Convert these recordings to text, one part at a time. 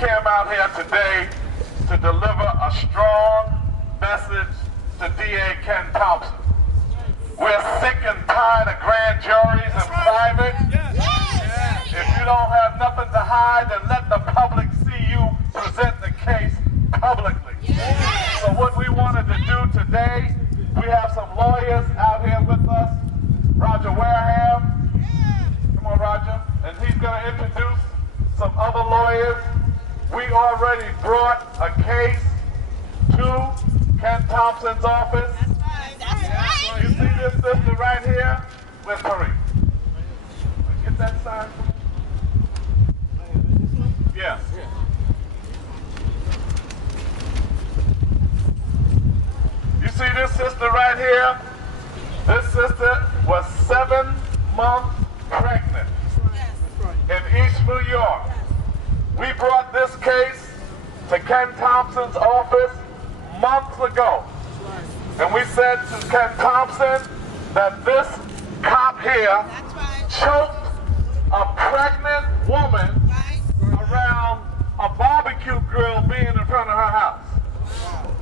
came out here today to deliver a strong message to DA Ken Thompson. We're sick and tired of grand juries in private. If you don't have nothing to hide, then let the public see you present the case publicly. So what we wanted to do today, we have some lawyers out here with us. Roger Wareham. Come on, Roger. And he's going to introduce some other lawyers. We already brought a case to Ken Thompson's office. That's right. You see this sister right here? Where's Marie? Get that sign. Yes. You see this sister right here? This sister was 7 months pregnant in East New York. We brought this case to Ken Thompson's office months ago. And we said to Ken Thompson that this cop here choked a pregnant woman around a barbecue grill being in front of her house.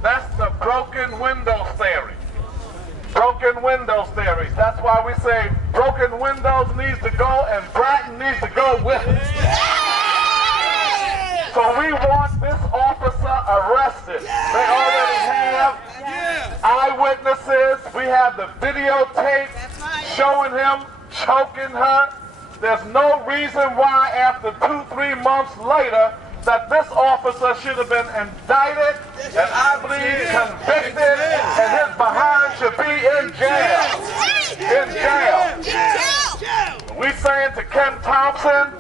That's the broken window theory. Broken windows theories. That's why we say broken windows needs to go and Bratton needs to go with it. So we want this officer arrested. They already have eyewitnesses. We have the videotape showing him choking her. There's no reason why after 2-3 months later that this officer should have been indicted and I believe convicted and his behind should be in jail. In jail. We saying to Ken Thompson,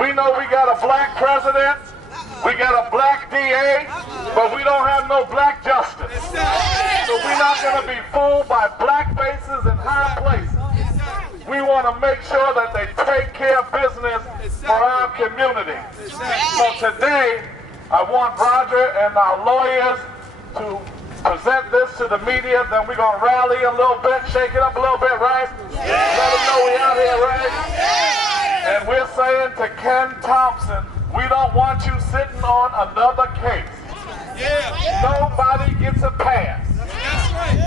we know we got a black president, we got a black DA, but we don't have no black justice. So we're not going to be fooled by black faces in high places. We want to make sure that they take care of business for our community. So today, I want Roger and our lawyers to present this to the media. Then we're going to rally a little bit, shake it up a little bit, right? Let them know we out here, right? And we're saying to Ken Thompson, we don't want you sitting on another case. Nobody gets a pass.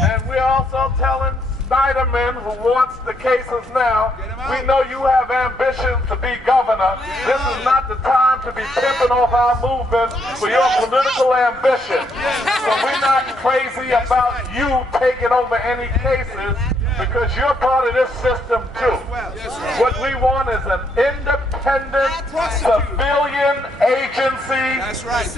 And we're also telling Snyderman, who wants the cases now, we know you have ambitions to be governor. This is not the time to be pimping off our movement for your political ambition. So we're not crazy about you taking over any cases because you're part of this system too. What we want is an independent civilian agency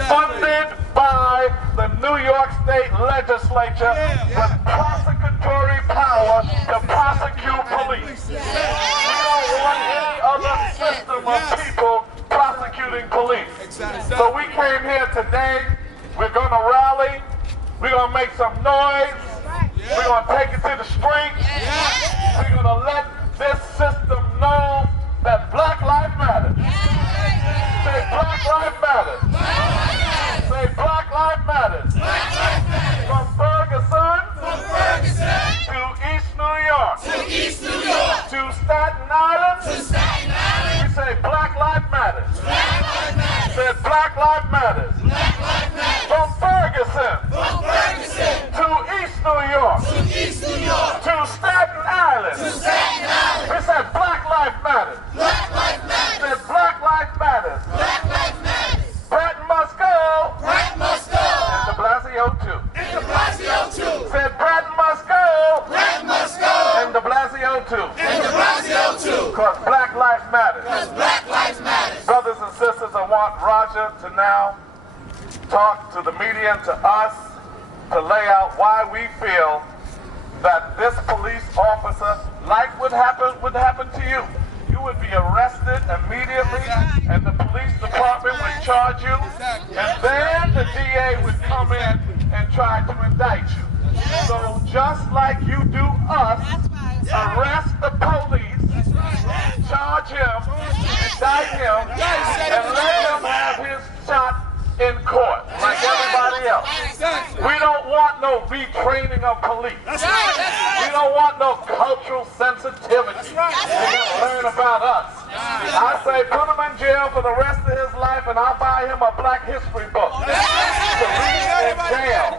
funded by the New York State Legislature with prosecutory power to prosecute police. We don't want any other system of people prosecuting police. So we came here today, we're going to rally, we're going to make some noise, we're going to take it to the street, we're going to let this system know that Black Lives Matter. Say Black Lives Matter. Say Black Lives Matter. From Ferguson to East New York. To Staten Island. We say Black Lives Matter. Say Black Lives Matter. From Ferguson to East New York. To Staten Island. We said Black Lives Matter. Said Black Lives Matter. Bratton must go. And de Blasio too. Said Bratton must go. And de Blasio too. Because Black Lives Matter. Brothers and sisters, I want Roger to now talk to the media and to us to lay out why we feel that this police officer, like what would happen to you. You would be arrested immediately, and the police department would charge you, and then the DA would come in and try to indict you. So just like you do us, arrest the police, charge him, indict him, and let him have his shot in court, like everybody else. We don't want no retraining of police. We don't want no cultural sensitivity. They're going to learn about us. I say put him in jail for the rest of his life. life and I'll buy him a Black History book to read in jail.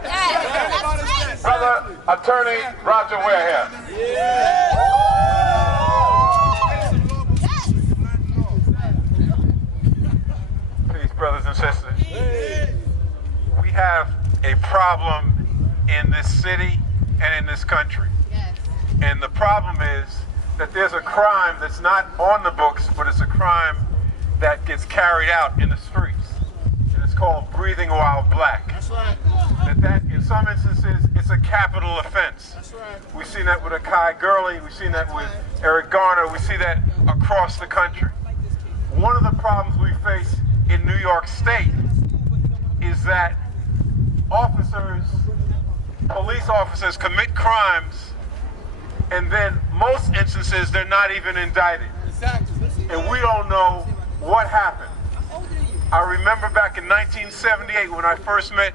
Brother Attorney Roger Ware here. Peace, brothers and sisters. We have a problem in this city and in this country. And the problem is that there's a crime that's not on the books, but it's a crime that gets carried out in the streets. And it's called breathing while black. That's right. That in some instances, it's a capital offense. That's right. We've seen that with Akai Gurley. We've seen that with Eric Garner. We see that across the country. One of the problems we face in New York State is that police officers commit crimes, and then most instances they're not even indicted. Exactly. And we don't know what happened. I remember back in 1978 when I first met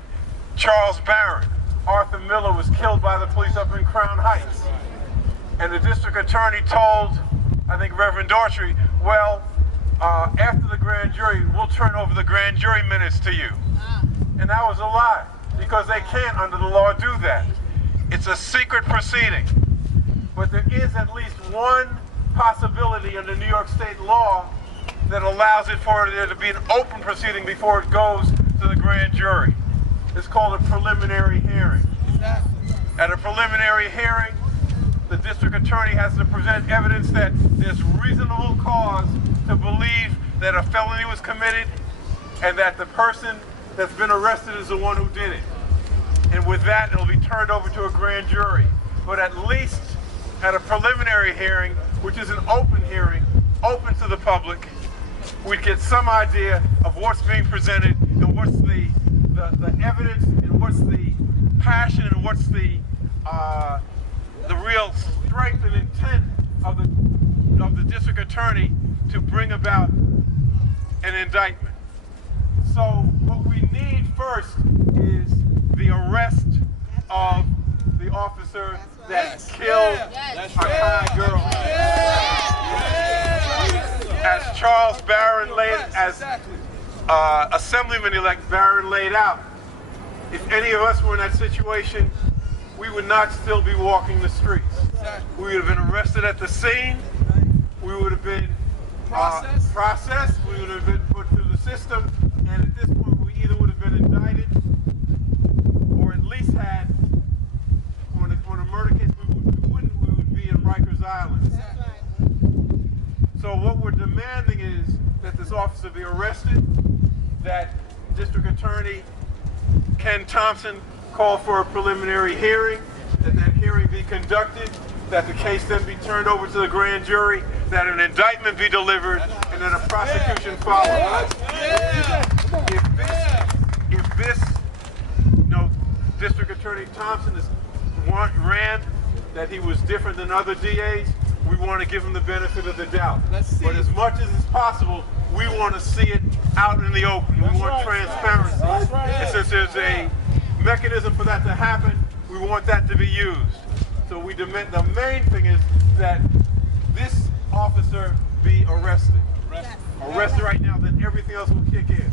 Charles Barron. Arthur Miller was killed by the police up in Crown Heights. And the district attorney told, I think, Reverend Daughtry, well, after the grand jury, we'll turn over the grand jury minutes to you. And that was a lie, because they can't, under the law, do that. It's a secret proceeding. But there is at least one possibility under New York State law that allows it for there to be an open proceeding before it goes to the grand jury. It's called a preliminary hearing. At a preliminary hearing, the district attorney has to present evidence that there's reasonable cause to believe that a felony was committed and that the person that's been arrested is the one who did it. And with that, it'll be turned over to a grand jury. But at least at a preliminary hearing, which is an open hearing, open to the public, we'd get some idea of what's being presented and what's the evidence and what's the passion and what's the real strength and intent of the district attorney to bring about an indictment. So what we need first is the arrest of the officer that killed Akai Gurley. As Charles Barron as Assemblyman-Elect Barron laid out, if any of us were in that situation, we would not still be walking the streets. We would have been arrested at the scene. We would have been processed. We would have been put through the system. And at this point, we either would have been indicted or at least had, on a murder case, we would be in Rikers Island. So what we're demanding is that this officer be arrested, that District Attorney Ken Thompson call for a preliminary hearing, that hearing be conducted, that the case then be turned over to the grand jury, that an indictment be delivered, and that a prosecution follows. If this, District Attorney Thompson ran that he was different than other DAs, we want to give him the benefit of the doubt. But as much as is possible, we want to see it out in the open. We want transparency. And since there's a mechanism for that to happen, we want that to be used. So we demand, the main thing is that this officer be arrested. Arrested right now, then everything else will kick in.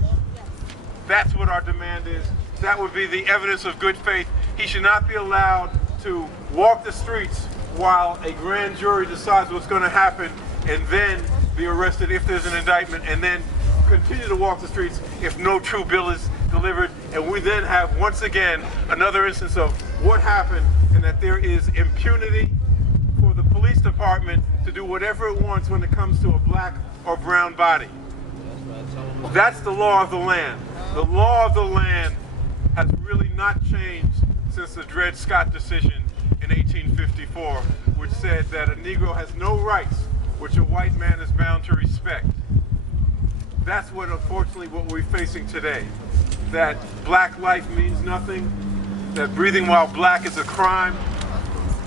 That's what our demand is. That would be the evidence of good faith. He should not be allowed to walk the streets while a grand jury decides what's going to happen and then be arrested if there's an indictment, and then continue to walk the streets if no true bill is delivered. And we then have, once again, another instance of what happened, and that there is impunity for the police department to do whatever it wants when it comes to a black or brown body. That's the law of the land. The law of the land has really not changed since the Dred Scott decision in 1854, which said that a Negro has no rights which a white man is bound to respect. That's what, unfortunately, what we're facing today. That black life means nothing, that breathing while black is a crime,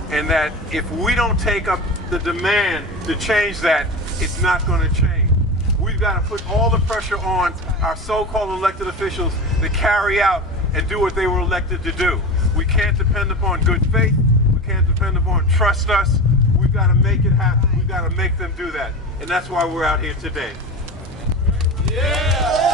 and that if we don't take up the demand to change that, it's not going to change. We've got to put all the pressure on our so-called elected officials to carry out and do what they were elected to do. We can't depend upon good faith. We can't depend upon trust us. We've got to make it happen. We've got to make them do that. And that's why we're out here today. Yeah!